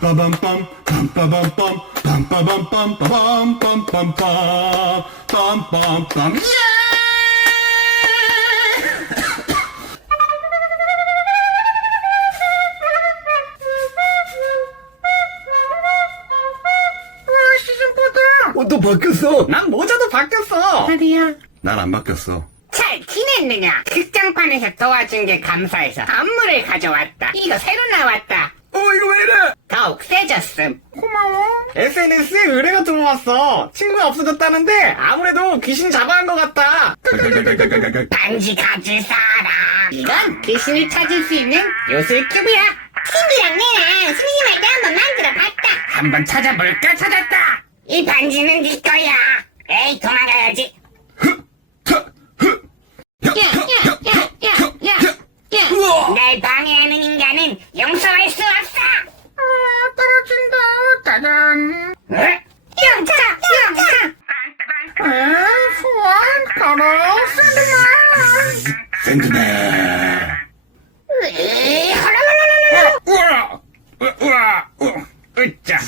빰빠밤빰 빰빠밤빰 빰빠밤빰 빠밤빰빰빰 빰 빰빰 옷도 바뀌었어. 난 모자도 바뀌었어. 하리야. 난 안 바뀌었어 잘 지냈느냐? 극장판에서 도와준 게 감사해서 선물을 가져왔다. 이거 새로 나왔다. 어, 이거 왜 이래? 더욱 세졌음. 고마워. SNS에 의뢰가 들어왔어. 친구가 없어졌다는데 아무래도 귀신 잡아간 것 같다. 반지 가질 사람. 이건 귀신을 찾을 수 있는 요술 큐브야. 친구랑 내랑 심심할 때 한번 만들어 봤다. 한번 찾아볼까? 찾았다. 이 반지는 네 거야. 에이 도망가야지. ダダ。えやったやっえー、不安か、えー、ららららうわうわうわうっちゃ。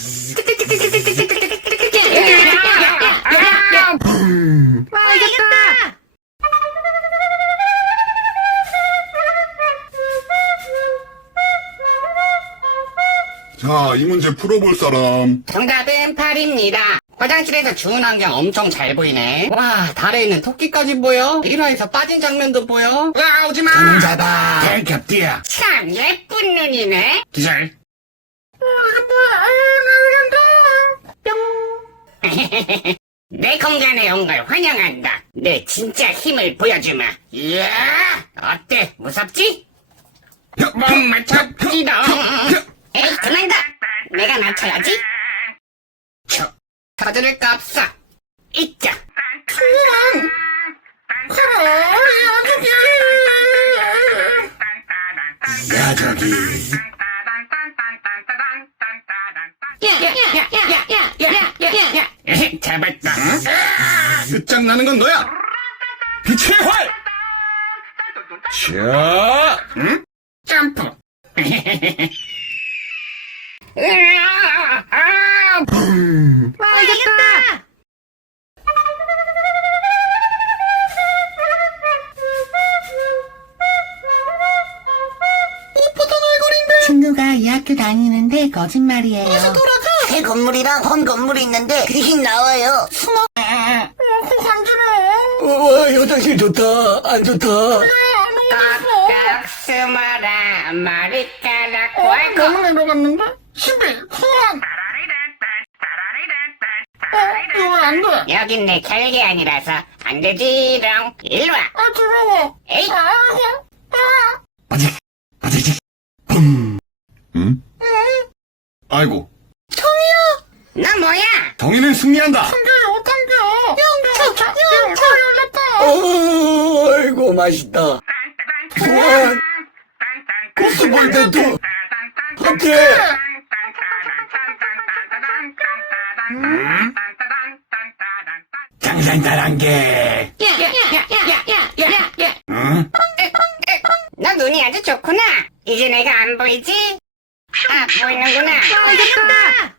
문제 풀어볼 사람 정답은 8입니다. 화장실에서 주운 안경 엄청 잘 보이네. 와, 달에 있는 토끼까지 보여? 1화에서 빠진 장면도 보여? 와, 오지마! 잡아! 겹디야 참 예쁜 눈이네. 기절. 내 공간에 온걸 환영한다. 내 진짜 힘을 보여주마. 이야, 어때? 무섭지? 못 맞췄지롱. 에이, 그만둬. 내가 맞춰야지. 쳐, 쳐들을 거 없어. 있자. 가족이 야야야야야야야야야 잡았다. 끝장나는 건 너야 빛의 활 자, 응? 점프. 아, 알겠다. 친구가 이 학교 다니는데 거짓말이에요. 새 건물이랑 헌 건물이 있는데 귀신 나와요. 숨어. 어, 와, 이 화장실 좋다. 안 좋다. 깍깍 숨어라 머리카락 왈고 너무 내려갔는데? 신비, 소원! 어? 이거 왜 안 돼? 여긴 내 결계 아니라서 안 되지롱 일로 와 아, 더러워. 에이 아이고. 아. 아직 아직 붐 응? 아이고 너 뭐야 정의는 승리한다 당겨요, 당겨. 영차, 영차 열렸다. 어, 아이고, 맛있다. 소원, 코스볼대도 한테 장상다란계 야야야야야야야 응? 너 눈이 아주 좋구나 이제 내가 안 보이지? 아 보이는구나 알겠다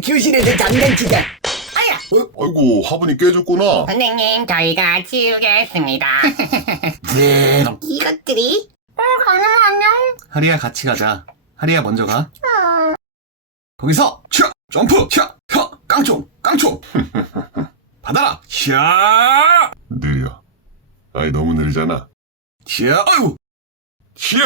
교실에서 장난치자. 아야. 어, 아이고 화분이 깨졌구나. 선생님 저희가 치우겠습니다. 네. 이것들이? 하리야 같이 가자. 하리야 먼저 가. 거기서 차 점프! 차 차, 깡총! 깡총! 받아라! 샤 느려. 아이 너무 느리잖아. 샤 아유! 치야.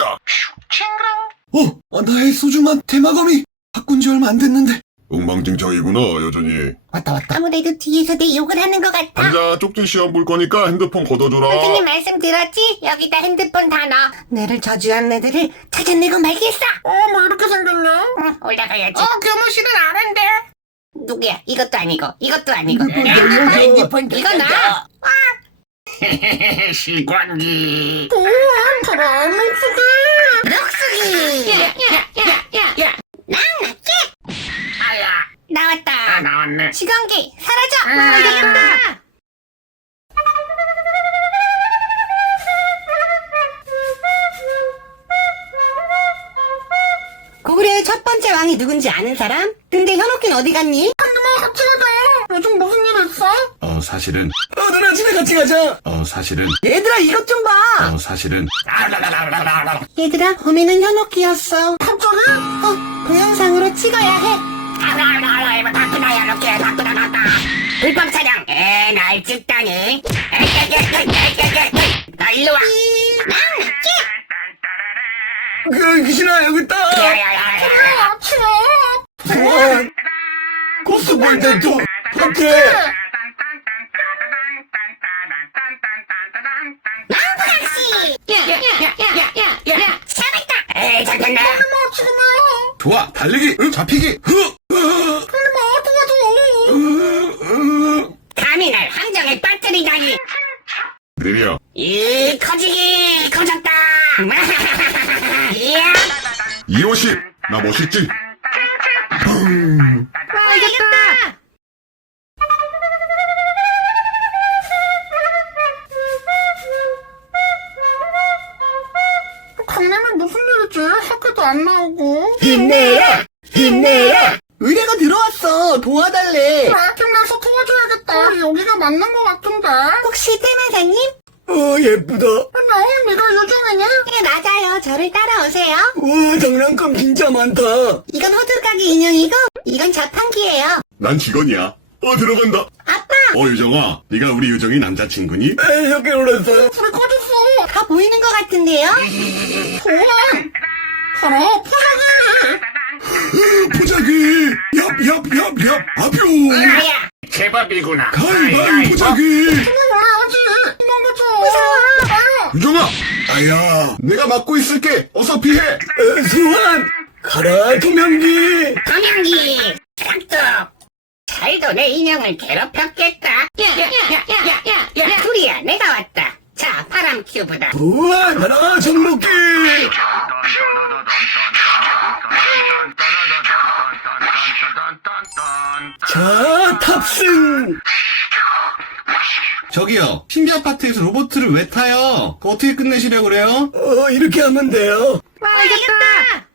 어 아, 나의 소중한 테마검이 바꾼 지 얼마 안 됐는데 엉망진창이구나 여전히. 왔다 왔다 아무래도 뒤에서 내 욕을 하는 것 같아 앉아 쪽지 시험 볼 거니까 핸드폰 걷어줘라. 선생님 말씀 들었지? 여기다 핸드폰 다 넣어. 너를 저주한 애들을 찾아내고 말겠어. 어, 뭐 이렇게 생겼네? 응, 올라가야지. 어, 교무실은 아는데. 누구야? 이것도 아니고, 이것도 아니고. 핸드폰 이거 나? 시관기. 소원, 그럼, 목수 시간기 사라져! 아, 모르겠다! 고구려의 첫 번째 왕이 누군지 아는 사람? 근데 현옥긴 어디 갔니? 그놈아 갑자기 돼! 요즘 무슨 일 있어? 어 사실은 어 누나 집에 같이 가자! 어 사실은 얘들아 이것 좀 봐! 어 사실은 얘들아 범인은 현옥기였어 갑자기? 어 동영상으로 찍어야 해 불법 촬영 에날 찍다니 나 일로 와 그, 귀신아, 여기 있다. 아, 소환. 고스 볼 때도 밖에. 야야야야야야 잡았다 에이 잡혔네 좋아, 달리기, 응, 잡히기, 흐! 감히 날 함정에 빠뜨리다니 느려. 이 커지기 커졌다 이야 이호씨, 나 멋있지? 알겠다 강림이 무슨 일이지? 학교도 안 나오고. 힘내라. 힘내라. 의뢰가 들어왔어. 도와달래. 힘내서 도와줘야겠다. 여기가 맞는 것 같은데. 혹시 때마사님? 어, 예쁘다. 너, 네가 요정이니? 네 맞아요. 저를 따라오세요. 우와, 장난감 진짜 많다. 이건 호들가게 인형이고 이건 자판기예요. 난 직원이야. 어, 들어간다. 아빠! 어, 유정아. 네가 우리 유정이 남자친구니? 에, 이렇게 놀랐어요. 불이 꺼졌어. 다 보이는 것 같은데요? 소환. 가라, 포장해. 보자기! 얍, 얍, 얍, 얍, 아뷰! 나야 제법이구나 가위바위 보자기! 무서워. 유정아! 아야, 내가 막고 있을게. 어서 피해! 에, 소환. 가라, 도명기. 동양기 싹둑 잘도 내 인형을 괴롭혔겠다 야야 야 야 야 야 둘이야 내가 왔다 자 파람 큐브다 우와, 가라, 정복기. 자, 탑승. 저기요, 신비 아파트에서 로보트를 왜 타요? 그거 어떻게 끝내시려고 그래요? 어, 이렇게 하면 돼요. 알겠다